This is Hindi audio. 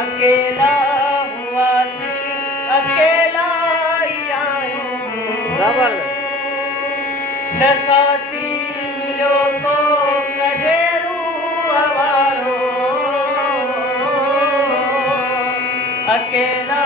अकेला हुआ सी अकेला ही आयो न साथी मिलो को कढेरू हवारो अकेला